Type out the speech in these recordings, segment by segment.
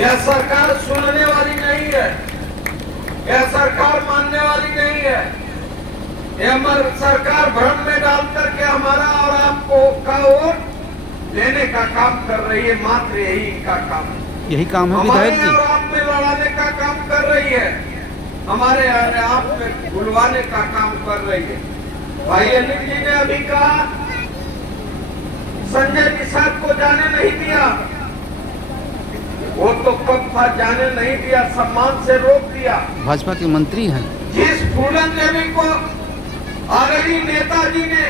यह सरकार सुनने वाली नहीं है, यह सरकार मानने वाली नहीं है। यह सरकार भ्रम में डाल करके हमारा और आपको का वोट लेने का काम कर रही है। मात्र यही इनका काम है, यही काम है विधायक जी। और आप में लड़ाने का काम कर रही है, हमारे आप में बुलवाने का काम कर रही है। भाई अनिल जी ने अभी कहा संजय निषाद को जाने नहीं दिया, वो तो कब था जाने नहीं दिया, सम्मान से रोक दिया। भाजपा के मंत्री हैं। जिस फूलन देवी को आदरणीय नेताजी ने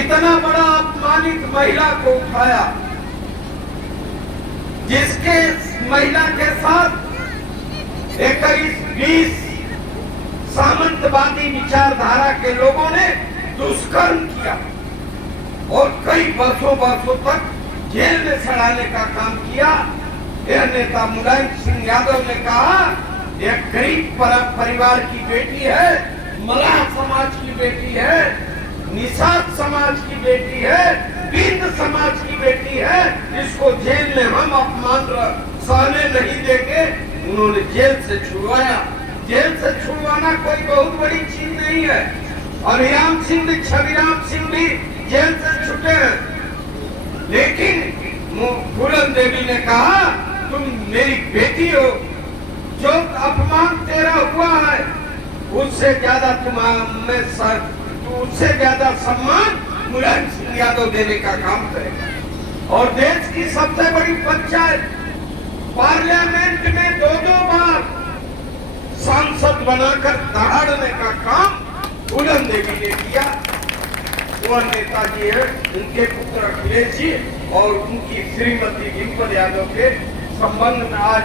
इतना बड़ा अपमानित महिला को उठाया, जिसके महिला के साथ 21-20 सामंतवादी विचारधारा के लोगों ने दुष्कर्म किया और कई वर्षों तक जेल में सड़ाने का काम किया। यह नेता मुलायम सिंह यादव ने कहा यह गरीब परिवार की बेटी है, मलाह समाज की बेटी है, निषाद समाज की बेटी है, बिंद समाज की बेटी है, इसको जेल में हम अपमान सहने नहीं देंगे। उन्होंने जेल से छुड़वाया। जेल से छुड़वाना कोई बहुत बड़ी चीज नहीं है। अभिराम सिंह भी, छविराम सिंह भी जेल से छूटे हैं, लेकिन फूलन देवी ने कहा तुम मेरी बेटी हो, जो अपमान तेरा हुआ है उससे ज्यादा उससे ज्यादा सम्मान मुलायम सिंह यादव देने का काम करेगा। और देश की सबसे बड़ी पंचायत पार्लियामेंट में 2-2 बार सांसद बनाकर दहाड़ने का काम फूलन देवी ने किया। वह नेताजी है, उनके पुत्र अखिलेश जी और उनकी श्रीमती डिम्पल यादव के संबंध में आज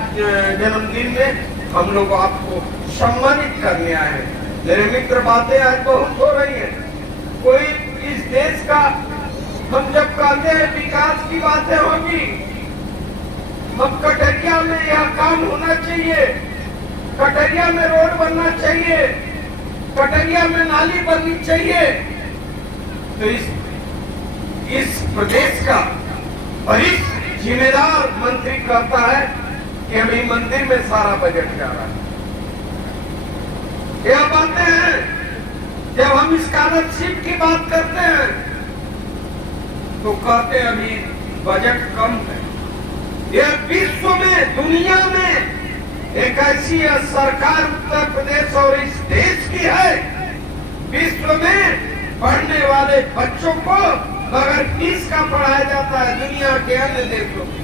जन्मदिन में हम लोग आपको सम्मानित करने आए हैं। मेरे मित्र, बातें आज बहुत हो रही हैं। कोई इस देश का, हम जब कहते हैं विकास की बातें होगी, हम कटरिया में यह काम होना चाहिए, कटरिया में रोड बनना चाहिए, कटरिया में नाली बननी चाहिए, तो इस प्रदेश का वरिष्ठ जिम्मेदार मंत्री कहता है कि अभी मंदिर में सारा बजट जा रहा है। यह बातें हैं। जब हम स्कॉलरशिप की बात करते हैं तो कहते हैं अभी बजट कम है। यह विश्व में, दुनिया में एक ऐसी सरकार उत्तर प्रदेश और इस देश की है, विश्व में पढ़ने वाले बच्चों को बगैर फीस का पढ़ाया जाता है दुनिया के अन्य देशों में,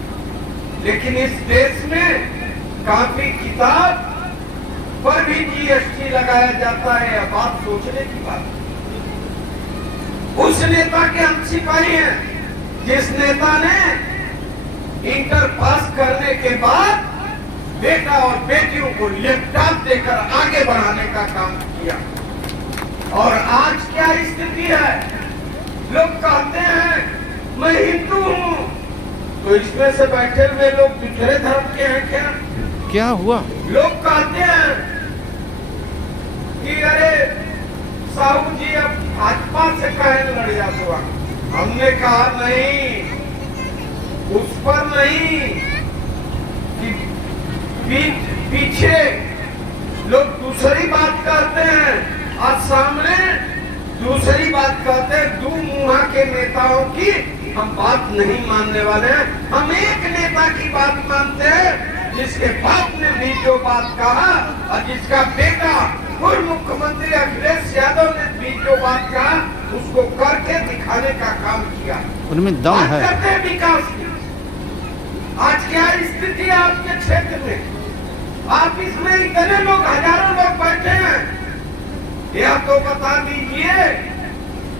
लेकिन इस देश में काफी किताब पर भी जीएसटी लगाया जाता है। यह बात सोचने की बात। उस नेता के हम सिपाही हैं जिस नेता ने इंटर पास करने के बाद बेटा और बेटियों को लैपटॉप देकर आगे बढ़ाने का काम किया। और आज क्या स्थिति है? लोग कहते हैं मैं हिंदू हूँ, तो इसमें से बैठे हुए लोग दूसरे धर्म के हैं क्या? क्या हुआ? लोग कहते हैं कि अरे साहू जी अब भाजपा से काहे लड़ जाते हुआ। हमने कहा नहीं, उस पर नहीं कि पीछे लोग दूसरी बात कहते हैं और सामने दूसरी बात कहते हैं। दो मुहा के नेताओं की हम बात नहीं मानने वाले हैं। हम एक नेता की बात मानते हैं जिसके बाप ने भी जो बात कहा और जिसका बेटा पूर्व मुख्यमंत्री अखिलेश यादव ने भी जो बात कहा उसको करके दिखाने का काम किया। उनमें दम है। करते हैं विकास की। आज क्या स्थिति है आपके क्षेत्र में? आप इसमें इतने लोग, हजारों लोग बैठे हैं, यह तो बता दीजिए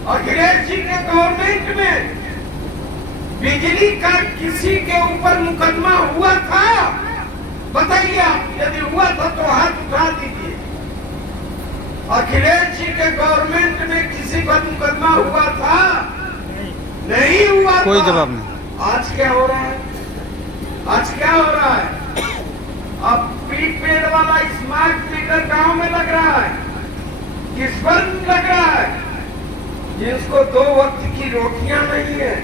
अखिलेश जी के गवर्नमेंट में बिजली का किसी के ऊपर मुकदमा हुआ था? बताइए आप, यदि हुआ था तो हाथ उठा दीजिए। अखिलेश जी के गवर्नमेंट में किसी पर मुकदमा हुआ था? नहीं हुआ। कोई जवाब नहीं। आज क्या हो रहा है? आज क्या हो रहा है? अब प्रीपेड वाला स्मार्ट मीटर गांव में लग रहा है। किस पर लग रहा है? जिसको 2 वक्त की रोटियां नहीं है,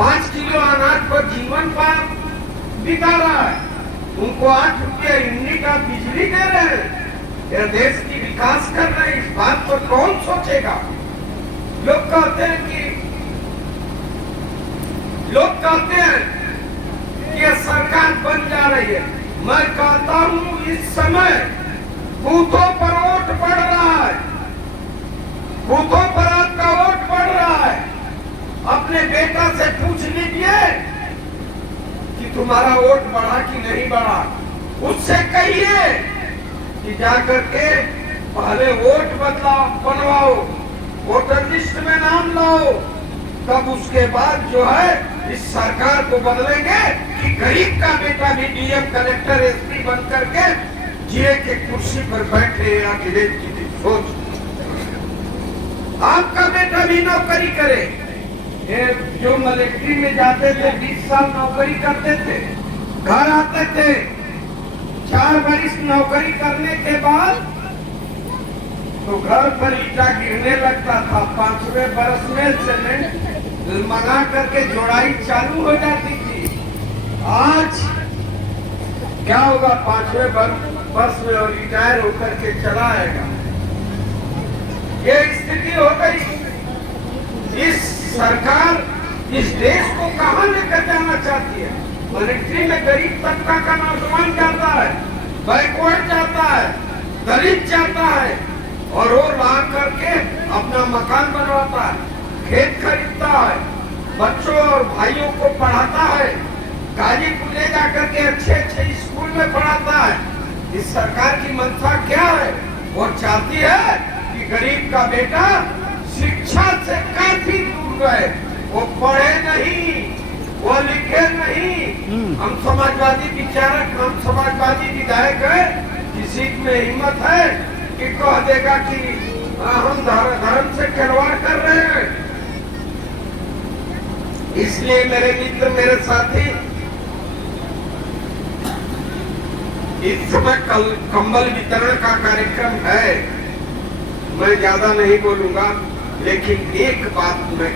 5 किलो अनाज पर जीवन पार बिता रहा है, उनको 8 रुपया यूनिट आप बिजली दे रहे हैं, यह देश की विकास कर रहे हैं, इस बात पर कौन सोचेगा? लोग कहते हैं कि यह सरकार बन जा रही है। मैं कहता हूं इस समय बूथों पर वोट पड़ रहा है, बूथों पर आपका वोट पड़ रहा है। अपने बेटा से पूछ लीजिए कि तुम्हारा वोट बढ़ा कि नहीं बढ़ा। उससे कहिए कि जाकर के पहले वोट बनवाओ, वोटर लिस्ट में नाम लाओ, तब उसके बाद जो है इस सरकार को बदलेंगे कि गरीब का बेटा भी डीएम कलेक्टर एसपी बन करके जीए के कुर्सी पर बैठे या अखिलेश की सोच। आपका बेटा भी नौकरी करे। ये जो मिलिट्री में जाते थे 20 साल नौकरी करते थे, घर आते थे, 4 बरिस नौकरी करने के बाद तो घर पर ईटा गिरने लगता था। 5वें बरस में सीमेंट मंगा करके जोड़ाई चालू हो जाती थी। आज क्या होगा? 5वें बरस में और रिटायर होकर के चला आएगा। ये स्थिति हो गई। इस सरकार इस देश को कहां लेकर जाना चाहती है? मिलिट्री में गरीब तबका का नौजवान जाता है, बैकवर्ड जाता है, दलित जाता है, और वो ला करके अपना मकान बनवाता है, खेत खरीदता है, बच्चों और भाइयों को पढ़ाता है, गाजीपुर ले जाकर के अच्छे स्कूल में पढ़ाता है। इस सरकार की मंशा क्या है? वो चाहती है कि गरीब का बेटा शिक्षा से काफी दूर रहे, वो पढ़े नहीं, वो लिखे नहीं। हम समाजवादी विचारक, हम समाजवादी विधायक है, किसी में हिम्मत है कि कह देगा कि हम धर्म से खिलवाड़ कर रहे हैं। इसलिए मेरे मित्र, मेरे साथी, इस समय कंबल वितरण का कार्यक्रम है। मैं ज्यादा नहीं बोलूंगा, लेकिन एक बात मैं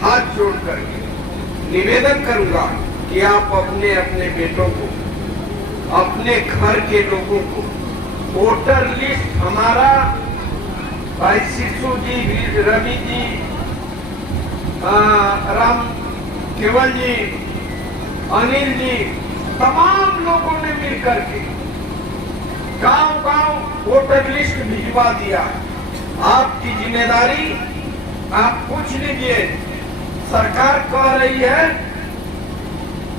हाथ जोड़ करके निवेदन करूंगा कि आप अपने अपने बेटों को, अपने घर के लोगों को वोटर लिस्ट, हमारा भाई शिशु जी, रवि जी, राम केवल जी, अनिल जी, तमाम लोगों ने मिलकर के गांव-गांव वोटर लिस्ट भिजवा दिया। आपकी जिम्मेदारी, आप पूछ लीजिए। सरकार कह रही है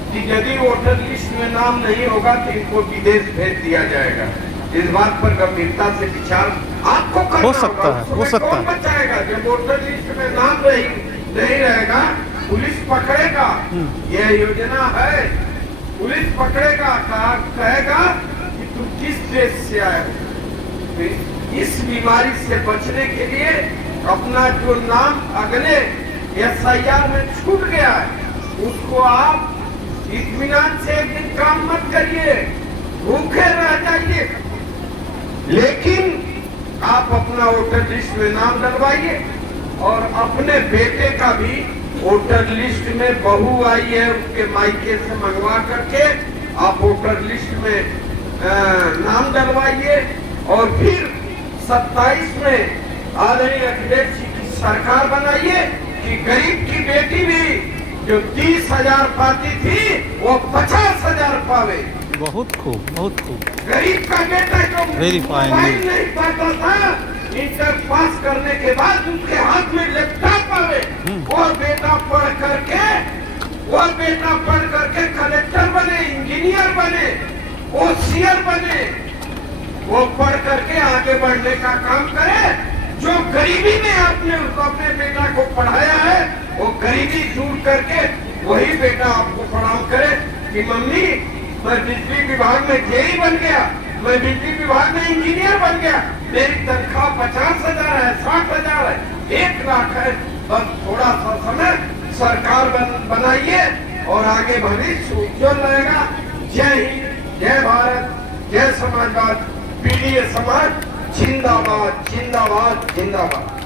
कि यदि वोटर लिस्ट में नाम नहीं होगा तो इनको विदेश भेज दिया जाएगा। इस बात पर गंभीरता से विचार आपको करना हो सकता है, हो सकता है। कौन बचाएगा? जब वोटर लिस्ट में नाम नहीं रहेगा, पुलिस पकड़ेगा। यह योजना है, पुलिस पकड़ेगा, कहेगा कि तुम किस देश से आए हो। इस बीमारी से बचने के लिए अपना जो नाम अगले एसआईआर में छूट गया है, उसको आप इत्मीनान से एक दिन काम मत करिए, भूखे रह जाइए, लेकिन आप अपना वोटर लिस्ट में नाम डलवाइए। और अपने बेटे का भी वोटर लिस्ट में, बहू आई है उसके मायके से मंगवा करके आप वोटर लिस्ट में नाम डलवाइए। और फिर 27 में आदरणीय अखिलेश जी की सरकार बनाइए कि गरीब की बेटी भी जो 30,000 पाती थी वो 50,000 पावे। बहुत खूब, बहुत खूब। गरीब का बेटा जो मोबाइल नहीं पाता था, इंटर पास करने के बाद उसके हाथ में लैपटॉप आवे, वो बेटा पढ़ करके कलेक्टर बने, इंजीनियर बने, ओसीआर बने, वो पढ़ करके आगे बढ़ने का काम करे। जो गरीबी में आपने अपने बेटा को पढ़ाया है, वो गरीबी दूर करके वही बेटा आपको प्रणाम करे कि मम्मी, मैं बिजली विभाग में जेई बन गया, मैं बिजली विभाग में इंजीनियर बन गया, मेरी तनख्वाह 50,000 है, 60,000 है, 1 लाख है। बस थोड़ा सा समय सरकार बनाइए और आगे भविष्य उज्जवल रहेगा। जय हिंद, जय भारत, जय समाजवाद, पीडीए समाज जिंदाबाद, जिंदाबाद, जिंदाबाद।